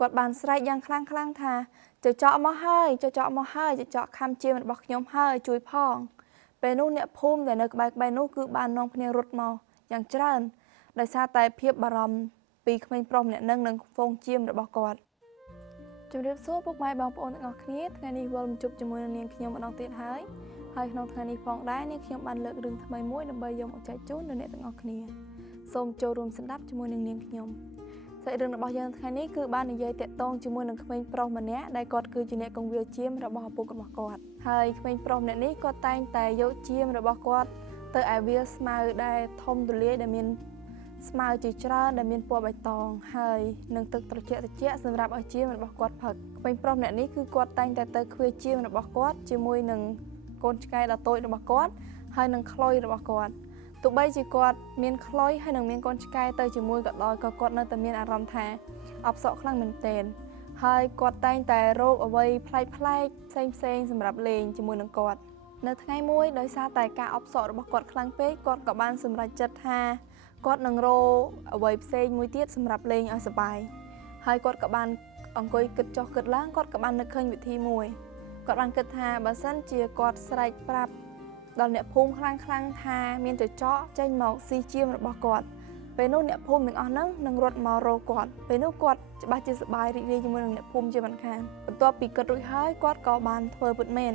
គាត់បានស្រែកយ៉ាងខ្លាំងថាចចកមកហើយចចកមកហើយចចកខំជាមរបស់ខ្ញុំហើយជួយផងពេលនោះអ្នកភូមិដែលនៅក្បែរនោះគឺបាននាំគ្នារត់មកយ៉ាងច្រើនដោយសារតែភាពបារម្ភពីក្មេងប្រុសម្នាក់នឹងហ្វូងជាមរបស់គាត់ជំរាបសួរពុកម៉ែបងប្អូនទាំងអស់គ្នាថ្ងៃនេះវិលមកជួបជាមួយនឹងនាងខ្ញុំម្ដងទៀតហើយក្នុងថ្ងៃនេះផងដែរនាងខ្ញុំបានលើករឿងថ្មីមួយដើម្បីយកមកចែកជូនដល់អ្នកទាំងអស់គ្នាសូមចូលរួមស្ដាប់ជាមួយនឹងនាងខ្ញុំសាច់រឿងរបស់យើងថ្ងៃនេះគឺបាននិយាយតាក់ទងជាមួយនឹងក្មេងប្រុសម្នាក់ដែលគាត់គឺជាអ្នកកងវាលជាមរបស់ឪពុករបស់គាត់ហើយក្មេងប្រុសម្នាក់នេះគាត់តែងតែយកជាមរបស់គាត់ទៅឯវាលស្មៅដែលធំទូលាយដែលមានស្មៅជាច្រើនដែលមានពណ៌បៃតងហើយនឹងទឹកត្រជាក់សម្រាប់ឲ្យជាមរបស់គាត់ផឹកក្មេងប្រុសម្នាក់នេះគឺគាត់តែងតែទៅឃ្វាជាមរបស់គាត់ជាមួយនឹងកូនឆ្កែដ៏តូចរបស់គាត់ហើយនឹងខ្លុយរបស់គាត់ទោះបីជាគាត់មានខ្លុយហើយនឹងមានកូនឆ្កែទៅជាមួយក៏ដោយក៏គាត់នៅតែមានអារម្មណ៍ថាអបសក់ខ្លាំងមែនទែនហើយគាត់តែងតែរកអ្វីប្លែកផ្សេងសម្រាប់លេងជាមួយនឹងគាត់នៅថ្ងៃមួយដោយសារតែការអបសក់របស់គាត់ខ្លាំងពេកគាត់ក៏បានសម្រេចចិត្តថាគាត់នឹងរកអ្វីផ្សេងមួយទៀតសម្រាប់លេងឲ្យសប្បាយហើយគាត់ក៏បានអង្គុយគិតចុះគិតឡើងគាត់ក៏បាននឹកឃើញវិធីមួយគាត់បានគិតថាបើសិនជាគាត់ស្រែកប្រាប់ដល់អ្នកភូមិខ្លាំងថាមានចចកចេញមកស៊ីជាមរបស់គាត់ពេលនោះអ្នកភូមិទាំងអស់ហ្នឹងនឹងរត់មករកគាត់ពេលនោះគាត់ច្បាស់ជាសប្បាយរីករាយជាមួយនឹងអ្នកភូមិជាមិនខានបន្ទាប់ពីគិតរួចហើយគាត់ក៏បានធ្វើពិតមែន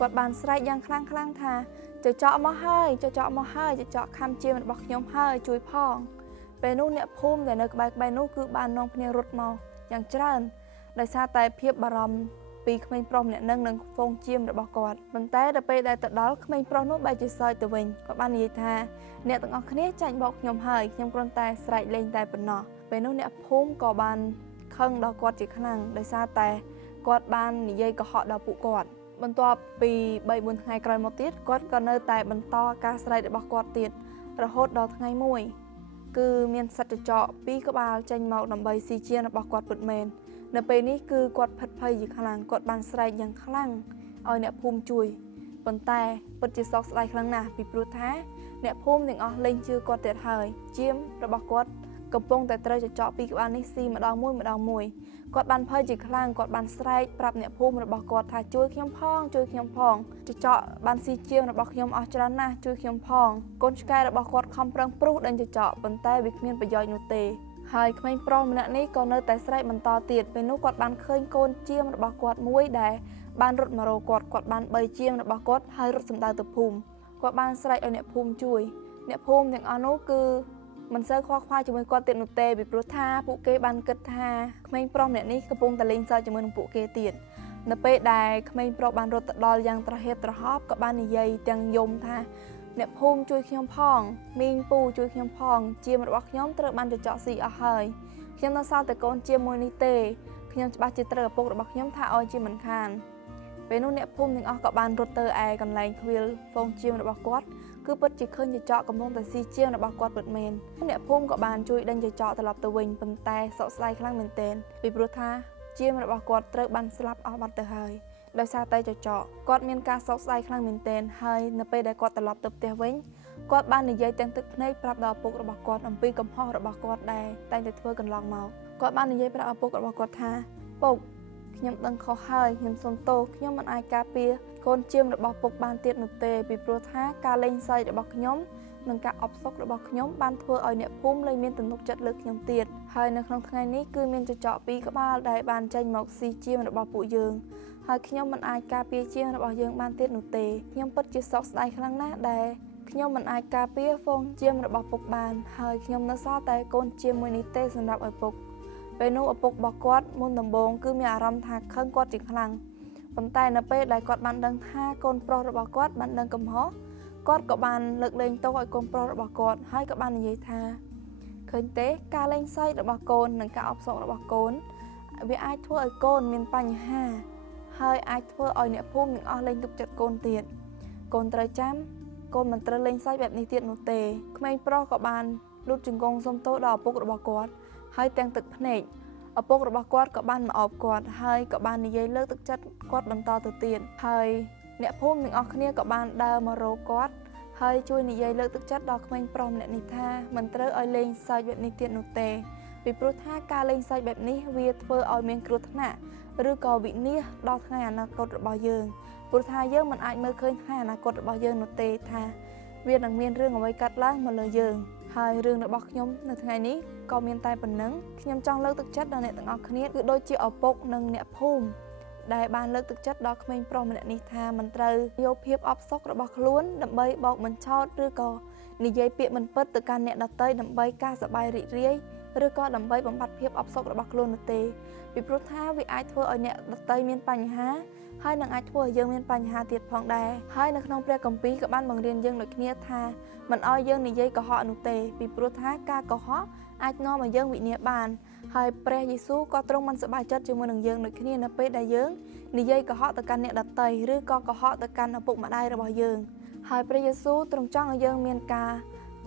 គាត់បានស្រែកយ៉ាងខ្លាំងថាចចកមកហើយចចកមកហើយចចកខំជាមរបស់ខ្ញុំហើយជួយផងពេលនោះអ្នកភូមិដែលនៅក្បែរនោះគឺបាននាំគ្នារត់មកយ៉ាងច្រើនដោយសារតែភាពបារម្ភពីក្មេងប្រុសម្នាក់នឹងហ្វូងជាមរបស់គាត់ប៉ុន្តែដល់ពេលដែលទៅដល់ក្មេងប្រុសនោះបែរជាសើចទៅវិញគាត់បាននិយាយថាអ្នកទាំងអស់គ្នាចាញ់បោកខ្ញុំហើយខ្ញុំគ្រាន់តែស្រែកលេងតែប៉ុណ្ណោះពេលនោះអ្នកភូមិក៏បានខឹងដល់គាត់ជាខ្លាំងដោយសារតែគាត់បាននិយាយកុហកដល់ពួកគាត់បន្ទាប់ពី 3-4 ថ្ងៃក្រោយមកទៀតគាត់ក៏នៅតែបន្តការស្រែករបស់គាត់ទៀតរហូតដល់ថ្ងៃមួយគឺមានសត្វចចក2ក្បាលចេញមកដើម្បីស៊ីជាមរបស់គាត់ពិតមែននៅពេលនេះគឺគាត់ភិតភ័យជាខ្លាំងគាត់បានស្រែកយ៉ាងខ្លាំងឲ្យអ្នកភូមិជួយប៉ុន្តែពិតជាសោកស្ដាយខ្លាំងណាស់ពីព្រោះថាអ្នកភូមិទាំងអស់លែងជឿគាត់ទៀតហើយជាមរបស់គាត់កំពុងតែត្រូវចចក2ក្បាលនេះស៊ីម្ដងមួយគាត់បានភ័យជាខ្លាំងគាត់បានស្រែកប្រាប់អ្នកភូមិរបស់គាត់ថាជួយខ្ញុំផងចចកបានស៊ីជាមរបស់ខ្ញុំអស់ច្រើនណាស់ជួយខ្ញុំផងកូនឆ្កែរបស់គាត់ខំប្រឹងព្រុសដេញចចកប៉ុន្តែវាគ្មានប្រយោជន៍នោះទេហើយក្មេងប្រុសម្នាក់នេះក៏នៅតែស្រែកបន្តទៀតពេលនោះគាត់បានឃើញកូនជាមរបស់គាត់មួយដែលបានរត់មករកគាត់បានបីជាមរបស់គាត់ហើយរត់សម្ដៅទៅភូមិគាត់បានស្រែកឲ្យអ្នកភូមិជួយអ្នកភូមិទាំងអស់នោះគឺមិនសូវខ្វល់ខ្វាយជាមួយគាត់ទៀតនោះទេពីព្រោះថាពួកគេបានគិតថាក្មេងប្រុសម្នាក់នេះកំពុងតែលេងសើចជាមួយនឹងពួកគេទៀតនៅពេលដែលក្មេងប្រុសបានរត់ទៅដល់យ៉ាងត្រហេបត្រហប់ក៏បាននិយាយទាំងយំថាអ្នកភូមិជួយខ្ញុំផងមីងពូជួយខ្ញុំផងជាមរបស់ខ្ញុំត្រូវបានចចកស៊ីអស់ហើយខ្ញុំនៅសល់តែកូនជាមួយនេះទេខ្ញុំច្បាស់ជាត្រូវឪពុករបស់ខ្ញុំថាឲ្យជាមិនខានពេលនោះអ្នកភូមិទាំងអស់ក៏បានរត់ទៅឯកន្លែងឃ្វាលហ្វូងជាមរបស់គាត់គឺពិតជាឃើញចចកកំពុងតែស៊ីជាមរបស់គាត់ពិតមែនអ្នកភូមិក៏បានជួយដេញចចកត្រឡប់ទៅវិញប៉ុន្តែសោកស្ដាយខ្លាំងមែនទែនពីព្រោះថាជាមរបស់គាត់ត្រូវបានស្លាប់អស់បាត់ទៅហើយដោយសារតែចចកគាត់មានការសោកស្ដាយខ្លាំងមែនទែនហើយនៅពេលដែលគាត់ត្រឡប់ទៅផ្ទះវិញគាត់បាននិយាយទាំងទឹកភ្នែកប្រាប់ដល់ឪពុករបស់គាត់អំពីកំហុសរបស់គាត់ដែលតែងតែធ្វើកន្លងមកគាត់បាននិយាយប្រាប់ឪពុករបស់គាត់ថាពុកខ្ញុំដឹងខុសហើយខ្ញុំសុំទោសខ្ញុំមិនអាចការពារកូនជាមរបស់ពុកបានទៀតនោះទេពីព្រោះថាការលេងសើចរបស់ខ្ញុំនិងការអបសុករបស់ខ្ញុំបានធ្វើឲ្យអ្នកភូមិលែងមានទំនុកចិត្តលើខ្ញុំទៀតហើយនៅក្នុងថ្ងៃនេះគឺមានចចក2ក្បាលដែលបានចេញមកស៊ីជាមរបស់ពួកយើងហើយខ្ញុំមិនអាចការពារជាមរបស់យើងបានទៀតនោះទេខ្ញុំពិតជាសោកស្ដាយខ្លាំងណាស់ដែលខ្ញុំមិនអាចការពារហ្វូងជាមរបស់ពុកបានហើយខ្ញុំនៅសល់តែកូនជាមួយនេះទេសម្រាប់ឪពុកពេលនោះឪពុករបស់គាត់មុនដំបូងគឺមានអារម្មណ៍ថាខឹងគាត់ជាខ្លាំងប៉ុន្តែនៅពេលដែលគាត់បានដឹងថាកូនប្រុសរបស់គាត់បានដឹងកំហុសគាត់ក៏បានលើកលែងទោសឲ្យកូនប្រុសរបស់គាត់ហើយក៏បាននិយាយថាឃើញទេការលេងសើចរបស់កូននិងការអបសុករបស់កូនវាអាចធ្វើឲ្យកូនមានបញ្ហាហើយអាចធ្វើឲ្យអ្នកភូមិទាំងអស់លែងទុកចិត្តកូនទៀតកូនត្រូវចាំកូនមិនត្រូវលេងសើចបែបនេះទៀតនោះទេក្មេងប្រុសក៏បានលូតជង្គង់សុំទោសដល់ឪពុករបស់គាត់ហើយទាំងទឹកភ្នែកឪពុករបស់គាត់ក៏បានមកអបគាត់ហើយក៏បាននិយាយលើកទឹកចិត្តគាត់បន្តទៅទៀតហើយអ្នកភូមិទាំងអស់គ្នាក៏បានដើរមករកគាត់ហើយជួយនិយាយលើកទឹកចិត្តដល់ក្មេងប្រុសម្នាក់នេះថាមិនត្រូវឲ្យលេងសើចបែបនេះទៀតនោះទេ ពីព្រោះថាការលេងសើចបែបនេះវាធ្វើឲ្យមានគ្រោះថ្នាក់ឬក៏វិនាសដល់ថ្ងៃអនាគតរបស់យើងព្រោះថាយើងមិនអាចមើលឃើញថ្ងៃអនាគតរបស់យើងនោះទេថាវានឹងមានរឿងអ្វីកើតឡើងមកលើយើងហើយរឿងរបស់ខ្ញុំនៅថ្ងៃនេះក៏មានតែប៉ុណ្្នឹងខ្ញុំចង់លើកទឹកចិត្តដល់អ្នកទាំងអស់គ្នាគឺដូចជាឪពុកនិងអ្នកភូមិដែលបានលើកទឹកចិត្តដល់ក្មេងប្រុសម្នាក់នេះថាមិនត្រូវយកភាពអបសុខរបស់ខ្លួនដើម្បីបោកបញ្ឆោតឬក៏និយាយពាក្យមិនពិតទៅកាន់អ្នកដទៃដើម្បីការសប្បាយរីករាយឬក៏ដើម្បីបំបត្តិភាពអបសុខរបស់ខ្លួននោះទេពីព្រោះថាវាអាចធ្វើឲ្យអ្នកដទៃមានបញ្ហាហើយនឹងអាចធ្វើឲ្យយើងមានបញ្ហាទៀតផងដែរហើយនៅក្នុងព្រះគម្ពីរក៏បានបង្រៀនយើងដូចគ្នាថាមិនឲ្យយើងនិយាយកុហកនោះទេពីព្រោះថាការកុហកអាចនាំឲ្យយើងវិនាសបានហើយព្រះយេស៊ូវក៏ទ្រង់មិនសប្បាយចិត្តជាមួយនឹងយើងដូចគ្នានៅពេលដែលយើងនិយាយកុហកទៅកាន់អ្នកដទៃឬក៏កុហកទៅកាន់ឪពុកម្ដាយរបស់យើងហើយព្រះយេស៊ូវទ្រង់ចង់ឲ្យយើងមានការ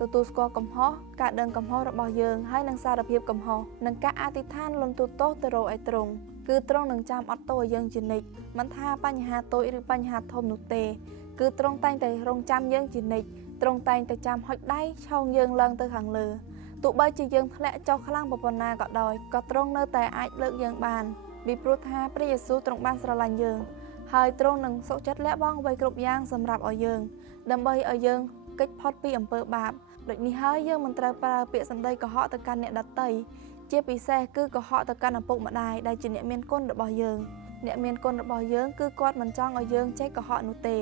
ទទួលស្គាល់កំហុសការដឹងកំហុសរបស់យើងហើយនឹងសារភាពកំហុសនិងការអធិដ្ឋានលន់ទូលទោសទៅរកឲ្យទ្រង់គឺទ្រង់នឹងចាំអត់ទោសឲ្យយើងជានិច្ចមិនថាបញ្ហាតូចឬបញ្ហាធំនោះទេគឺទ្រង់តែងតែរង់ចាំយើងជានិច្ចទ្រង់តែងតែចាំហុចដៃឆោងយើងឡើងទៅខាងលើទោះបីជាយើងធ្លាក់ចុះខ្លាំងប៉ុណ្ណាក៏ដោយក៏ទ្រង់នៅតែអាចលើកយើងបានពីព្រោះថាព្រះយេស៊ូវទ្រង់បានស្រឡាញ់យើងហើយទ្រង់នឹងសុខចិត្តលះបង់អ្វីគ្រប់យ៉ាងសម្រាប់ឲ្យយើងដើម្បីឲ្យយើងគេចផុតពីអំពើបាបដូចនេះហើយយើងមិនត្រូវប្រើពាក្យសម្ដីកុហកទៅកាន់អ្នកដទៃជាពិសេសគឺកុហកទៅកាន់ឪពុកម្ដាយដែលជាអ្នកមានគុណរបស់យើងអ្នកមានគុណរបស់យើងគឺគាត់មិនចង់ឲ្យយើងចេះកុហកនោះទេ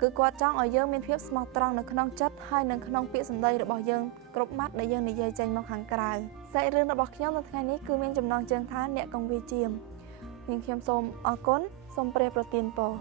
គឺគាត់ចង់ឲ្យយើងមានភាពស្មោះត្រង់នៅក្នុងចិត្តហើយនៅក្នុងពាក្យសម្ដីរបស់យើងគ្រប់ម៉ាត់ដែលយើងនិយាយចេញមកខាងក្រៅសាច់រឿងរបស់ខ្ញុំនៅថ្ងៃនេះគឺមានចំណងជើងថាអ្នកកងវាជាមខ្ញុំសូមអរគុណសូមព្រះប្រទានពរ